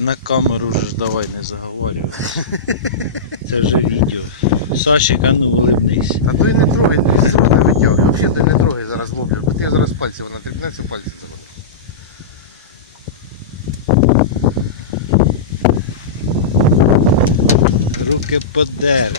На камеру вже ж давай не заговорюй. Це вже відео. Сашик, а ну улибнись. А то й не трогай, з рота витягуй. Взагалі то й не трогай зараз ловлю, бо ти зараз пальці, вона тріпнеться, пальці заводить. Руки подер.